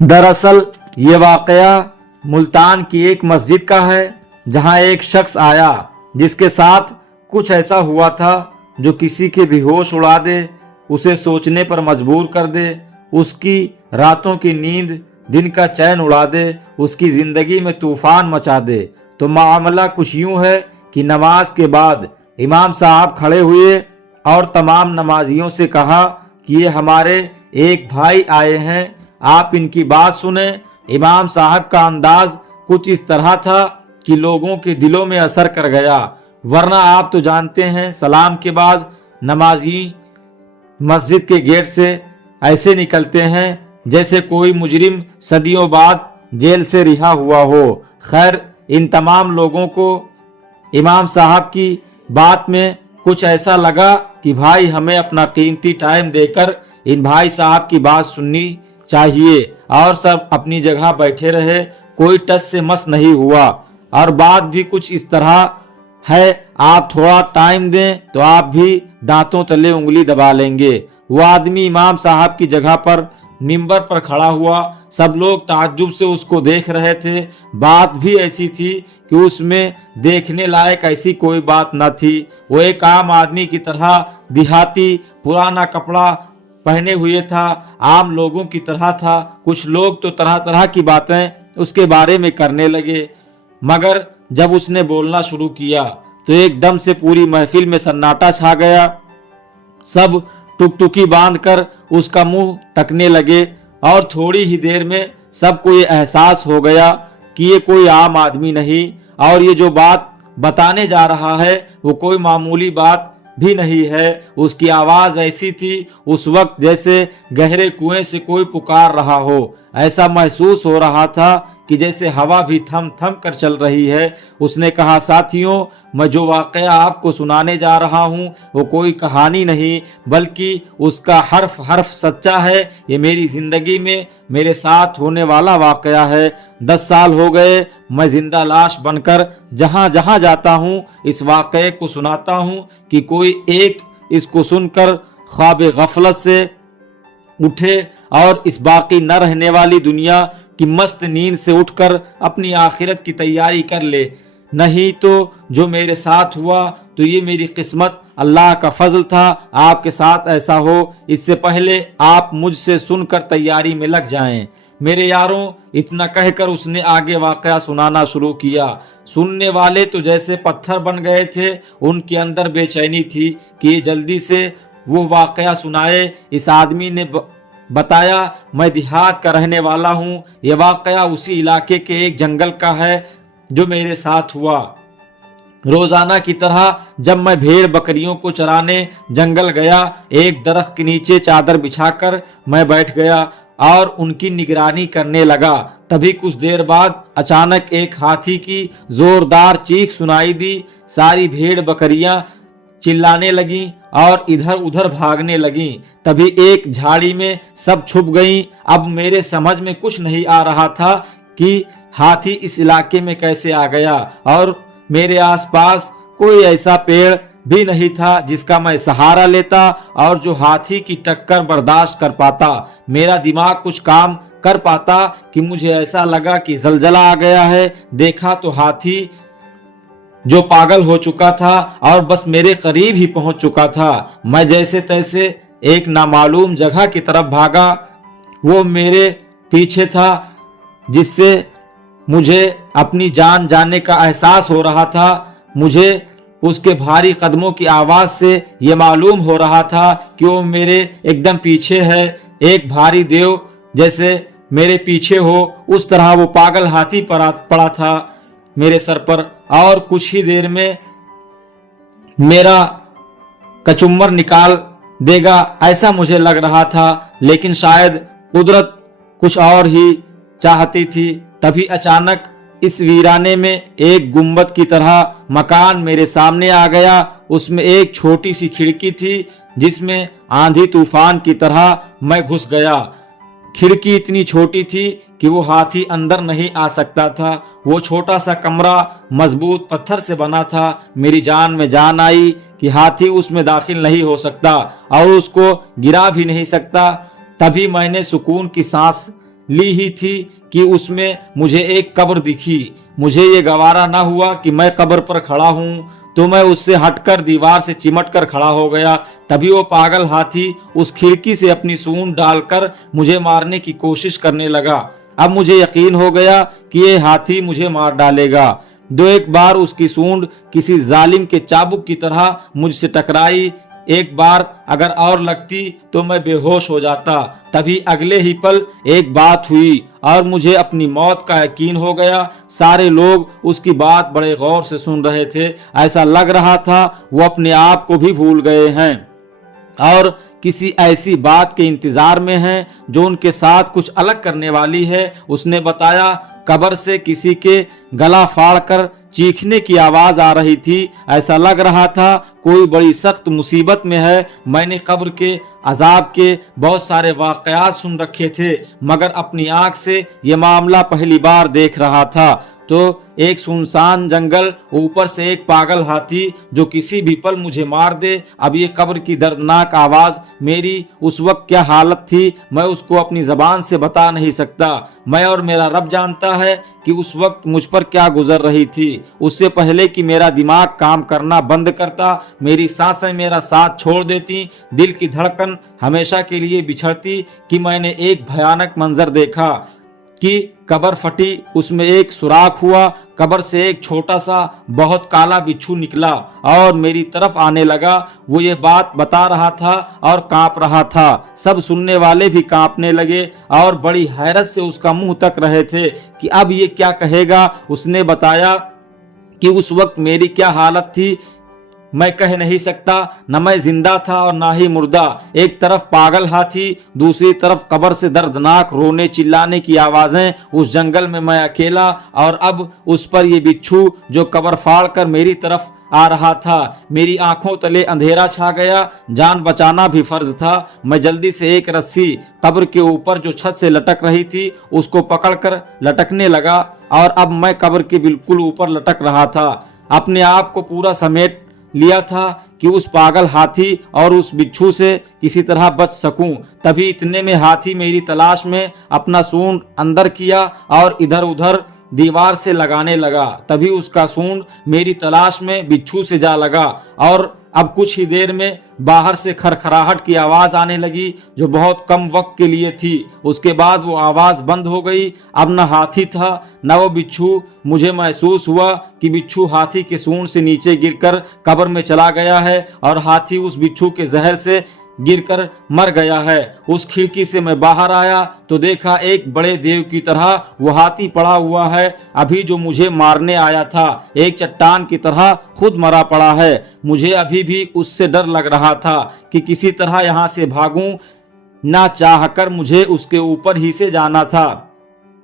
दरअसल ये वाकया मुल्तान की एक मस्जिद का है, जहां एक शख्स आया जिसके साथ कुछ ऐसा हुआ था जो किसी के भी होश उड़ा दे, उसे सोचने पर मजबूर कर दे, उसकी रातों की नींद, दिन का चैन उड़ा दे, उसकी जिंदगी में तूफान मचा दे। तो मामला कुछ यूं है कि नमाज के बाद इमाम साहब खड़े हुए और तमाम नमाजियों से कहा कि ये हमारे एक भाई आए हैं, आप इनकी बात सुने। इमाम साहब का अंदाज कुछ इस तरह था कि लोगों के दिलों में असर कर गया, वरना आप तो जानते हैं सलाम के बाद नमाजी मस्जिद के गेट से ऐसे निकलते हैं जैसे कोई मुजरिम सदियों बाद जेल से रिहा हुआ हो। खैर, इन तमाम लोगों को इमाम साहब की बात में कुछ ऐसा लगा कि भाई हमें अपना कीमती टाइम देकर इन भाई साहब की बात सुननी चाहिए, और सब अपनी जगह बैठे रहे, कोई टस से मस नहीं हुआ। और बात भी कुछ इस तरह है, आप थोड़ा टाइम दें तो आप भी दांतों तले उंगली दबा लेंगे। वो आदमी इमाम साहब की जगह पर मिंबर पर खड़ा हुआ, सब लोग ताज्जुब से उसको देख रहे थे। बात भी ऐसी थी कि उसमें देखने लायक ऐसी कोई बात न थी। वो एक आम आदमी की तरह देहाती पुराना कपड़ा पहने हुए था, आम लोगों की तरह था। कुछ लोग तो तरह तरह की बातें उसके बारे में करने लगे, मगर जब उसने बोलना शुरू किया तो एकदम से पूरी महफिल में सन्नाटा छा गया। सब टुकटुकी बांधकर उसका मुंह तकने लगे, और थोड़ी ही देर में सबको ये एहसास हो गया कि ये कोई आम आदमी नहीं, और ये जो बात बताने जा रहा है वो कोई मामूली बात भी नहीं है। उसकी आवाज ऐसी थी उस वक्त जैसे गहरे कुएं से कोई पुकार रहा हो। ऐसा महसूस हो रहा था कि जैसे हवा भी थम थम कर चल रही है। उसने कहा, साथियों, मैं जो वाकया आपको सुनाने जा रहा हूँ वो कोई कहानी नहीं, बल्कि उसका हर्फ हर्फ सच्चा है। ये मेरी जिंदगी में मेरे साथ होने वाला वाकया है। 10 साल हो गए मैं जिंदा लाश बनकर जहाँ जहाँ जाता हूँ इस वाकये को सुनाता हूँ कि कोई एक इसको सुनकर ख्वाब गफलत से उठे और इस बाकी न रहने वाली दुनिया की मस्त नींद से उठकर अपनी आखिरत की तैयारी कर ले। नहीं तो जो मेरे साथ हुआ तो ये मेरी किस्मत, अल्लाह का फजल था आपके साथ ऐसा हो। इससे पहले आप मुझसे सुनकर तैयारी में लग जाएं। मेरे यारों, इतना कहकर उसने आगे वाकया सुनाना शुरू किया। सुनने वाले तो जैसे पत्थर बन गए थे, उनके अंदर बेचैनी थी कि जल्दी से वो वाकया सुनाए। इस आदमी ने बताया, मैं देहात का रहने वाला हूँ। ये वाकया उसी इलाके के एक जंगल का है जो मेरे साथ हुआ। रोजाना की तरह जब मैं भेड़ बकरियों को चराने जंगल गया, एक दरख्त के नीचे चादर बिछाकर मैं बैठ गया और उनकी निगरानी करने लगा। तभी कुछ देर बाद अचानक एक हाथी की जोरदार चीख सुनाई दी। सारी भेड़ बकरियां चिल्लाने लगीं और इधर उधर भागने लगीं। तभी एक झाड़ी में सब छुप गईं। अब मेरे समझ में कुछ नहीं आ रहा था कि हाथी इस इलाके में कैसे आ गया, और मेरे आसपास कोई ऐसा पेड़ भी नहीं था जिसका मैं सहारा लेता और जो हाथी की टक्कर बर्दाश्त कर पाता। मेरा दिमाग कुछ काम कर पाता कि मुझे ऐसा लगा कि जलजला आ गया है। देखा तो हाथी जो पागल हो चुका था और बस मेरे करीब ही पहुंच चुका था। मैं जैसे तैसे एक नामालूम जगह की तरफ भागा। वो मेरे पीछे था, जिससे मुझे अपनी जान जाने का एहसास हो रहा था। मुझे उसके भारी कदमों की आवाज से ये मालूम हो रहा था कि वो मेरे एकदम पीछे है। एक भारी देव जैसे मेरे पीछे हो, उस तरह वो पागल हाथी पड़ा था मेरे सर पर, और कुछ ही देर में मेरा कचुम्बर निकाल देगा ऐसा मुझे लग रहा था। लेकिन शायद कुदरत कुछ और ही चाहती थी। तभी अचानक इस वीराने में एक गुंबद की तरह मकान मेरे सामने आ गया। उसमें एक छोटी सी खिड़की थी जिसमें आंधी तूफान की तरह मैं घुस गया। खिड़की इतनी छोटी थी कि वो हाथी अंदर नहीं आ सकता था। वो छोटा सा कमरा मजबूत पत्थर से बना था। मेरी जान में जान आई कि हाथी उसमें दाखिल नहीं हो सकता और उसको गिरा भी नहीं सकता। तभी मैंने सुकून की सांस ली ही थी कि उसमें मुझे एक कब्र दिखी। मुझे ये गवारा ना हुआ कि मैं कब्र पर खड़ा हूँ, तो मैं उससे हटकर दीवार से चिमट कर खड़ा हो गया। तभी वो पागल हाथी उस खिड़की से अपनी सूंड डालकर मुझे मारने की कोशिश करने लगा। अब मुझे यकीन हो गया कि ये हाथी मुझे मार डालेगा। दो एक बार उसकी सूंड किसी जालिम के चाबुक की तरह मुझसे टकराई। एक बार अगर और लगती तो मैं बेहोश हो जाता। तभी अगले ही पल एक बात हुई और मुझे अपनी मौत का यकीन हो गया। सारे लोग उसकी बात बड़े गौर से सुन रहे थे। ऐसा लग रहा था वो अपने आप को भी भूल गए हैं और किसी ऐसी बात के इंतजार में हैं जो उनके साथ कुछ अलग करने वाली है। उसने बताया, कब्र से किसी के गला फाड़कर चीखने की आवाज आ रही थी। ऐसा लग रहा था कोई बड़ी सख्त मुसीबत में है। मैंने कब्र के अजाब के बहुत सारे वाकयात सुन रखे थे, मगर अपनी आंख से ये मामला पहली बार देख रहा था। तो एक सुनसान जंगल, ऊपर से एक पागल हाथी जो किसी भी पल मुझे मार दे। अब ये कब्र की दर्दनाक आवाज, मेरी उस वक्त क्या हालत थी, मैं उसको अपनी जबान से बता नहीं सकता। मैं और मेरा रब जानता है कि उस वक्त मुझ पर क्या गुजर रही थी। उससे पहले कि मेरा दिमाग काम करना बंद करता, मेरी सांसें मेरा साथ छोड़ देती, दिल की धड़कन हमेशा के लिए बिछड़ती कि मैंने एक भयानक मंजर देखा कि कब्र फटी, उसमें एक सुराख हुआ। कब्र से एक छोटा सा बहुत काला बिच्छू निकला और मेरी तरफ आने लगा। वो ये बात बता रहा था और कांप रहा था। सब सुनने वाले भी कांपने लगे और बड़ी हैरत से उसका मुंह तक रहे थे कि अब ये क्या कहेगा। उसने बताया कि उस वक्त मेरी क्या हालत थी मैं कह नहीं सकता। न मैं जिंदा था और ना ही मुर्दा। एक तरफ पागल हाथी, दूसरी तरफ कब्र से दर्दनाक रोने चिल्लाने की आवाजें। उस जंगल में मैं अकेला और अब उस पर ये बिच्छू जो कब्र फाड़ कर मेरी तरफ आ रहा था। मेरी आंखों तले अंधेरा छा गया। जान बचाना भी फर्ज था। मैं जल्दी से एक रस्सी कब्र के ऊपर जो छत से लटक रही थी उसको पकड़कर लटकने लगा और अब मैं कब्र के बिल्कुल ऊपर लटक रहा था। अपने आप को पूरा समेट लिया था कि उस पागल हाथी और उस बिच्छू से किसी तरह बच सकूं। तभी इतने में हाथी मेरी तलाश में अपना सूंड अंदर किया और इधर उधर दीवार से लगाने लगा। तभी उसका सूंड मेरी तलाश में बिच्छू से जा लगा और अब कुछ ही देर में बाहर से खरखराहट की आवाज आने लगी जो बहुत कम वक्त के लिए थी। उसके बाद वो आवाज बंद हो गई। अब न हाथी था न वो बिच्छू। मुझे महसूस हुआ कि बिच्छू हाथी के सूंड से नीचे गिरकर कब्र में चला गया है और हाथी उस बिच्छू के जहर से गिरकर मर गया है। उस खिड़की से मैं बाहर आया तो देखा एक बड़े देव की तरह वो हाथी पड़ा हुआ है। अभी जो मुझे मारने आया था एक चट्टान की तरह खुद मरा पड़ा है। मुझे अभी भी उससे डर लग रहा था कि किसी तरह यहाँ से भागूं। ना चाहकर मुझे उसके ऊपर ही से जाना था।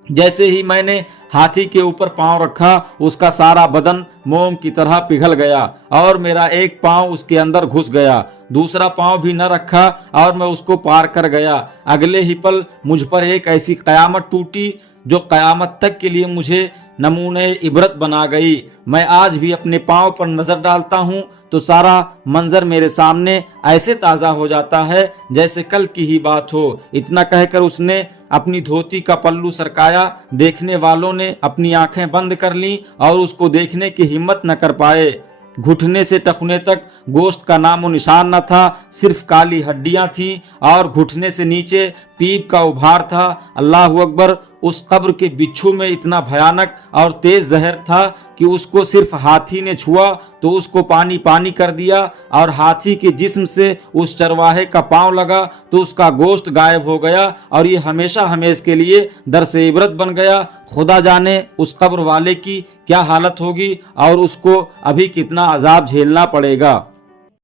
जैसे ही मैंने हाथी के ऊपर पांव रखा उसका सारा बदन मोम की तरह पिघल गया और मेरा एक पांव उसके अंदर घुस गया। दूसरा पांव भी न रखा और मैं उसको पार कर गया। अगले ही पल मुझ पर एक ऐसी कयामत टूटी जो कयामत तक के लिए मुझे नमूने इबरत बना गई। मैं आज भी अपने पांव पर नजर डालता हूँ तो सारा मंजर मेरे सामने ऐसे ताज़ा हो जाता है जैसे कल की ही बात हो। इतना कहकर उसने अपनी धोती का पल्लू सरकाया। देखने वालों ने अपनी आंखें बंद कर लीं और उसको देखने की हिम्मत न कर पाए। घुटने से टखने तक गोश्त का नामो निशान न था, सिर्फ काली हड्डियां थीं और घुटने से नीचे पीप का उभार था। अल्लाह अकबर! उस कब्र के बिच्छू में इतना भयानक और तेज जहर था कि उसको सिर्फ हाथी ने छुआ तो उसको पानी पानी कर दिया और हाथी के जिस्म से उस चरवाहे का पांव लगा तो उसका गोश्त गायब हो गया और ये हमेशा हमेश के लिए दर्स इबरत बन गया। खुदा जाने उस कब्र वाले की क्या हालत होगी और उसको अभी कितना अजाब झेलना पड़ेगा।